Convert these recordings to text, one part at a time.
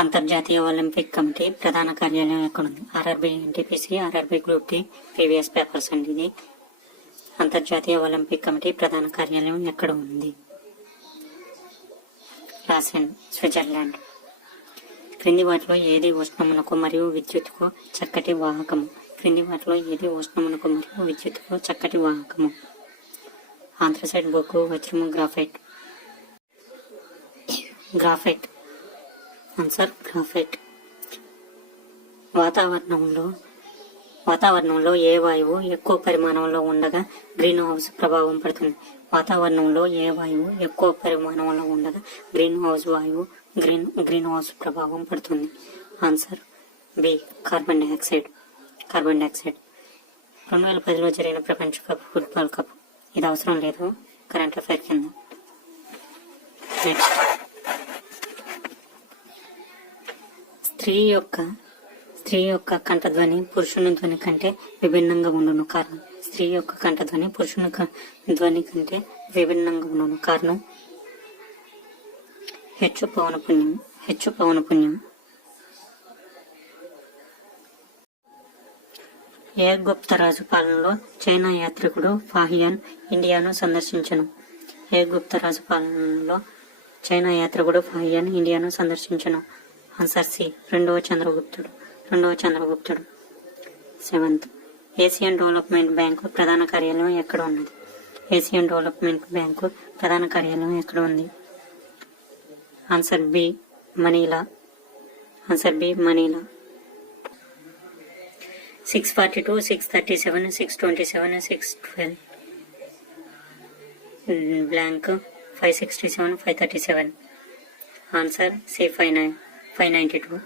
అంతర్జాతీయ Olympic committee ప్రధాన కార్యాలయం ఎక్కడుంది? RRB NTPC, RRB group D previous papers అండి. ఇది అంతర్జాతీయ ఒలింపిక్ కమిటీ ప్రధాన కార్యాలయం ఎక్కడ ఉంది? Lausanne, Switzerland. క్రింది వాటిలో ఏది ఉష్ణమునకు మరియు విద్యుత్తుకు చక్కటి వాహకము? క్రింది వాటిలో ఏది ఉష్ణమునకు మరియు విద్యుత్తుకు చక్కటి వాహకము? ఆంథ్రసైట్, బొగ్గు, వజ్రము, గ్రాఫైట్. గ్రాఫైట్. Answer graphite. వాతావరణంలో ఏ వాయువు ఎక్కువ పరిమాణంలో ఉండగా గ్రీన్ హౌస్ ప్రభావం పడుతుంది? వాతావరణంలో ఏ వాయువు ఎక్కువ పరిమాణంలో ఉండగా గ్రీన్ హౌస్ ప్రభావం పడుతుంది? Answer B, carbon dioxide. 2010లో జరిగిన ప్రపంచ కప్ ఫుట్బాల్ కప్. ఇది అవసరం లేదు, కరెంట్ అఫైర్ కింద. నెక్స్ట్, స్త్రీ యొక్క కంఠధ్వని పురుషుని ధ్వని కంటే విభిన్నంగా ఉండును కారణం? స్త్రీ యొక్క కంఠధ్వని పురుషుని ధ్వని కంటే విభిన్నంగా ఉండును కారణం? హెచ్చు పవనపుణ్యం. ఏ గుప్తరాజు పాలనలో చైనా యాత్రికుడు ఫాహియాన్ ఇండియాను సందర్శించను? ఏ గుప్తరాజు పాలనలో చైనా యాత్రికుడు ఫాహియాన్ ఇండియాను సందర్శించను? ఆన్సర్ సి, రెండవ చంద్రగుప్తుడు. 7th, ఏషియన్ డెవలప్మెంట్ బ్యాంకు ప్రధాన కార్యాలయం ఎక్కడ ఉన్నది? ఏషియన్ డెవలప్మెంట్ బ్యాంకు ప్రధాన కార్యాలయం ఎక్కడ ఉంది? Answer B, Manila. 642, 637, 627, 612 blank 567, 537. Answer C, 592.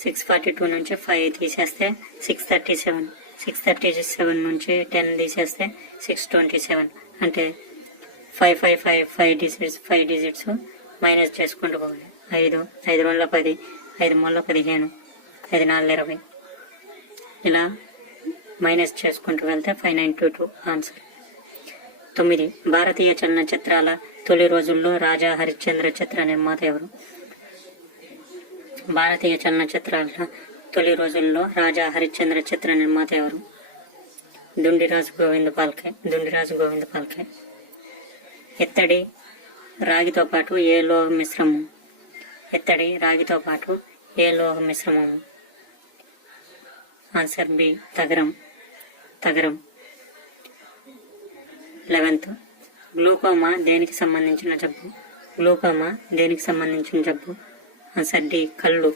642 నుంచి 5 తీసేస్తే 637. 637 నుంచి 10 తీసేస్తే 627. అంటే 5 డిజిట్స్ మైనస్ చేసుకుంటూ పోవాలి. 5 వల్ల 10, 5 మూల 15, 5 4 20, ఇలా మైనస్ చేసుకుంటూ వెళ్తే 592 ఆన్సర్. 9, భారతీయ చలనచిత్రాల తొలి రోజుల్లో రాజా హరిశ్చంద్ర చిత్ర నిర్మాత ఎవరు? భారతీయ చలనచిత్రాల తొలి రోజుల్లో రాజా హరిశ్చంద్ర చిత్ర నిర్మాత ఎవరు? దుండిరాజు గోవింద పాల్కే. ఎత్తడి రాగితో పాటు ఏ లోహ మిశ్రమము? ఆన్సర్ బి, తగరం. 11th, గ్లూకోమా దేనికి సంబంధించిన జబ్బు? ఆన్సర్ డి, కళ్ళు.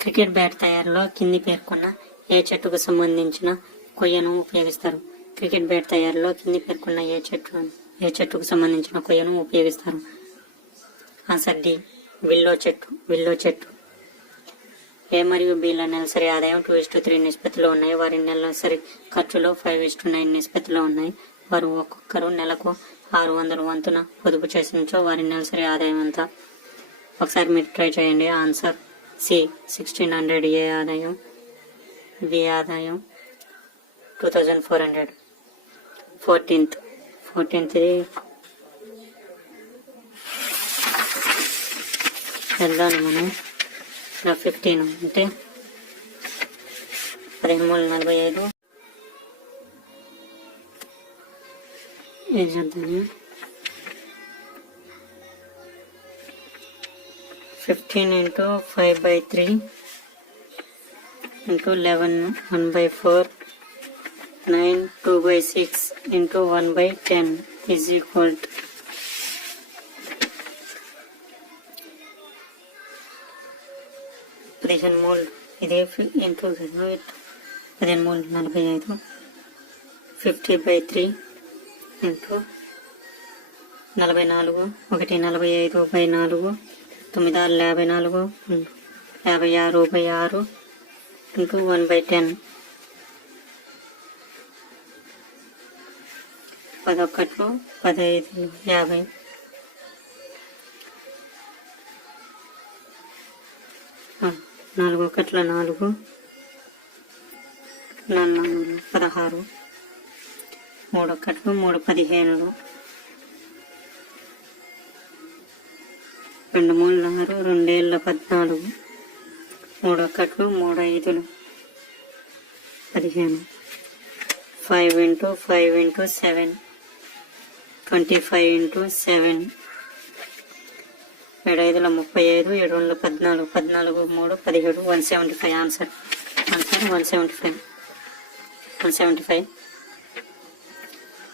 క్రికెట్ బ్యాట్ తయారీలో కింది పేర్కొన్న ఏ చెట్టుకు సంబంధించిన కొయ్యను ఉపయోగిస్తారు? క్రికెట్ బ్యాట్ తయారీలో కింది పేర్కొన్న ఏ చెట్టుకు సంబంధించిన కొయ్యను ఉపయోగిస్తారు? ఆన్సర్ డి, విల్లో చెట్టు. ఏ మరియు బిల నెలసరి ఆదాయం 2:3 నిష్పత్తిలో ఉన్నాయి. వారి నెలసరి ఖర్చులో 5:9 నిష్పత్తిలో ఉన్నాయి. వారు ఒక్కొక్కరు నెలకు 600 వంతున పొదుపు చేసినచో వారి నెలసరి ఆదాయం ఎంత? ఒకసారి మీరు ట్రై చేయండి. Answer C, 1600. ఏ ఆదాయం? బి ఆదాయం 2400. 14th వెళ్దాం మనం. 15 అంటే 13:45 ఏం చేద్దాం? 15 into 5/3 into 11 1/4 9 2/6 into 1/10 is equal to 15 mole. ఇదే ఇంటూ 15 మోల్ 45. 50/3 into 44 1 45/4 9 6 54 56/6 into 1/10 11 15 50. 4 1 4 16 3 1 3 15 2 3 6, 2 ఏళ్ళ 14, 3 1 3 5 15, 5 into 5 into 7, 25 into 7, 7 5 35, 7 2 14, 14 3 17, 175. Answer 175.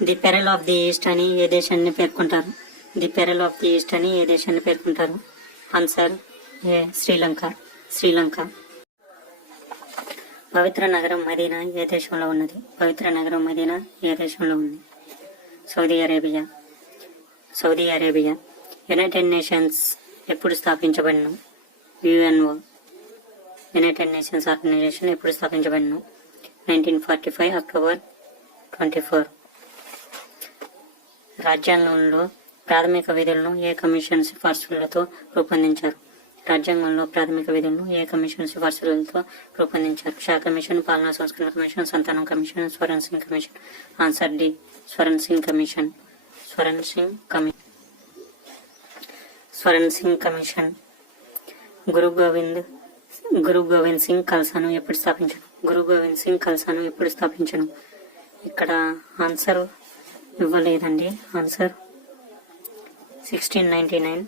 The pearl of the east అని ఏ దేశాన్ని పేర్కొంటారు? The pearl of the east అని ఏ దేశాన్ని పేర్కొంటారు? ఆన్సర్ ఏ శ్రీలంక. పవిత్ర నగరం మదీనా ఏ దేశంలో ఉన్నది? పవిత్ర నగరం మదీనా ఏ దేశంలో ఉంది? Saudi Arabia. యునైటెడ్ నేషన్స్ ఎప్పుడు స్థాపించబడిను? యుఎన్ఓ. యునైటెడ్ నేషన్స్ ఆర్గనైజేషన్ ఎప్పుడు స్థాపించబడిను? 1945 అక్టోబర్ 24. రాజ్యాంగంలో ప్రాథమిక విధులను ఏ కమిషన్ సిఫార్సులతో రూపొందించారు? రాజ్యాంగంలో ప్రాథమిక విధులను ఏ కమిషన్ సిఫార్సులతో రూపొందించారు? షా కమిషన్, పాలనా సంస్కరణ commission, Santhanam commission, Swaran Singh commission. Answer D Swaran Singh commission. Guru Gobind Singh ఖల్సాను ఎప్పుడు స్థాపించను? ఇక్కడ ఆన్సర్ ఇవ్వలేదండి. ఆన్సర్ 1699.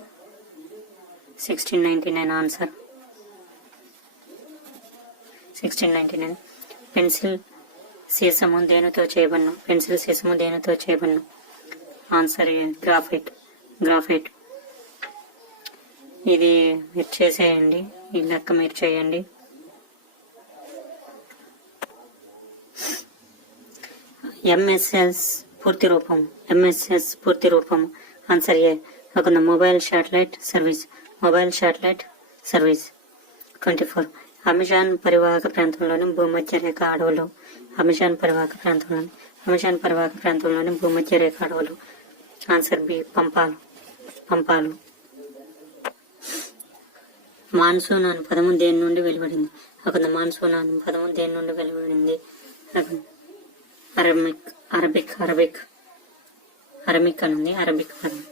ఆన్సర్ 1699. పెన్సిల్ సీసము దేనితో చేయబడిను? Answer graphite. ఇది మీరు చేసేయండి, ఈ లెక్క మీరు చేయండి. ఎంఎస్ఎస్ పూర్తి రూపం. ఆన్సర్ ఏ ఒక మొబైల్ శాటిలైట్ సర్వీస్. 24. అమెజాన్ పరివాహక ప్రాంతంలోని భూమధ్య రేఖ అడవులు. ఆన్సర్ బి పంపాలు. మాన్సూన్ అను పదము దేని నుండి వెలువడింది? మాన్సూన్ అను పదము దేని నుండి వెలువడింది? అరబిక్ అనుంది. అరబిక్ పదం.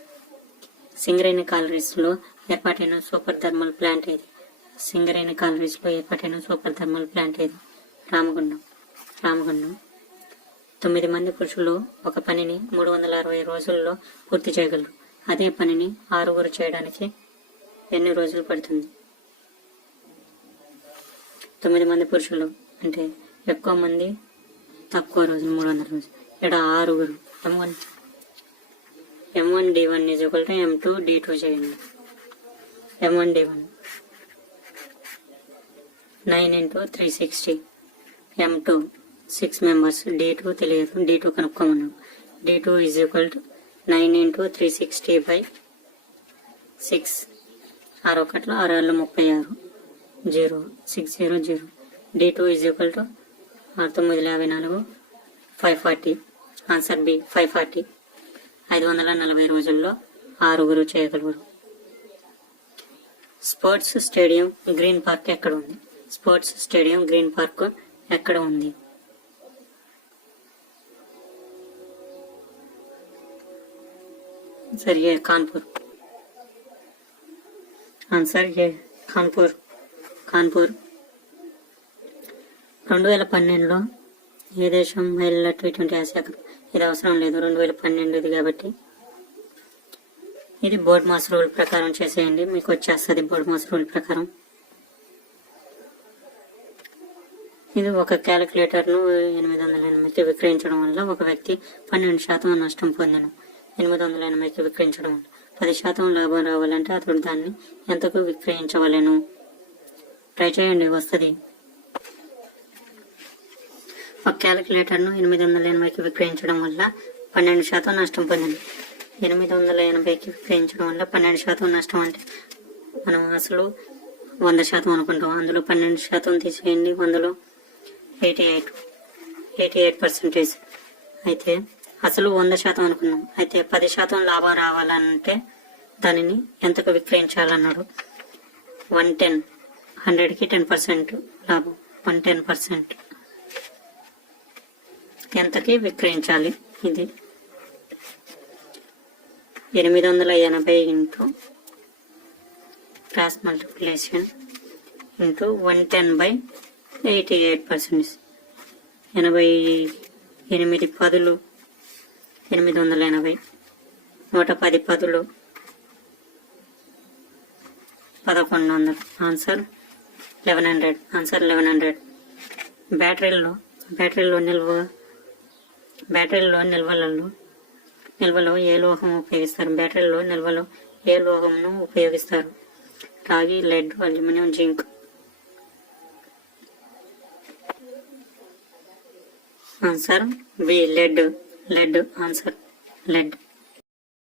సింగరేణి కాలరీస్ లో ఏర్పాటైన సూపర్ థర్మల్ ప్లాంట్ ఏది? రామగుండం. 9 మంది పురుషులు ఒక పనిని 360 రోజుల్లో పూర్తి చేయగలరు. అదే పనిని 6 చేయడానికి ఎన్ని రోజులు పడుతుంది? 9 మంది పురుషులు అంటే ఎక్కువ మంది, తక్కువ రోజులు, 300 రోజులు. ఇక్కడ 6. M1D1 M2D2 చేయండి. M1D1 9 into 360. M2 6 members. D2 తెలియదు, D2 కనుక్కోమన్నాం. D2 is equal to 9 into 360 by 6. 6 1 36 0 600. D2 is equal to 954 540. Answer B 540. 540 రోజుల్లో 6 చేయగలరు. స్పోర్ట్స్ స్టేడియం గ్రీన్ పార్క్ ఎక్కడ ఉంది? సరే కాన్పూర్. ఆన్సర్ ఏ కాన్పూర్. 2012లో ఏ దేశం మహిళల T20 ఆసియా కప్? ఇది అవసరం లేదు, 2012 కాబట్టి. ఇది బోర్డ్ మాస్ రూల్ ప్రకారం చేసేయండి, మీకు వచ్చేస్తుంది. బోర్డ్ మాస్ రూల్ ప్రకారం ఇది ఒక క్యాలిక్యులేటర్ను 880కి విక్రయించడం వల్ల ఒక వ్యక్తి 12% నష్టం పొందను. 880కి విక్రయించడం వల్ల 10% లాభం రావాలంటే అతడు దాన్ని ఎంతకు విక్రయించవలెను? ట్రై చేయండి, వస్తుంది. ఒక క్యాలిక్యులేటర్ను 880కి విక్రయించడం వల్ల 12% నష్టం పొందింది. 880కి విక్రయించడం వల్ల 12% నష్టం అంటే మనం అసలు 100% అనుకుంటాం. అందులో 12% తీసేయండి, 100లో 88%. అయితే అసలు 100% అనుకున్నాం. అయితే 10% లాభం రావాలంటే దానిని ఎంతకు విక్రయించాలన్నాడు? 110. 100కి 10% లాభం, 110%. ఎంతకి విక్రయించాలి? ఇది 880 ఇంటూ క్రాస్ మల్టిప్లికేషన్ ఇంటూ 110/88%. 88 పదులు 880, 110 పదులు 1100. ఆన్సర్ 1100. ఆన్సర్ 1100. బ్యాటరీలో నిల్వలో ఏ లోహం ఉపయోగిస్తారు? బ్యాటరీలో నిల్వలో ఏ లోహంను ఉపయోగిస్తారు? రాగి, lead, aluminium, zinc. Answer B, lead. Answer lead.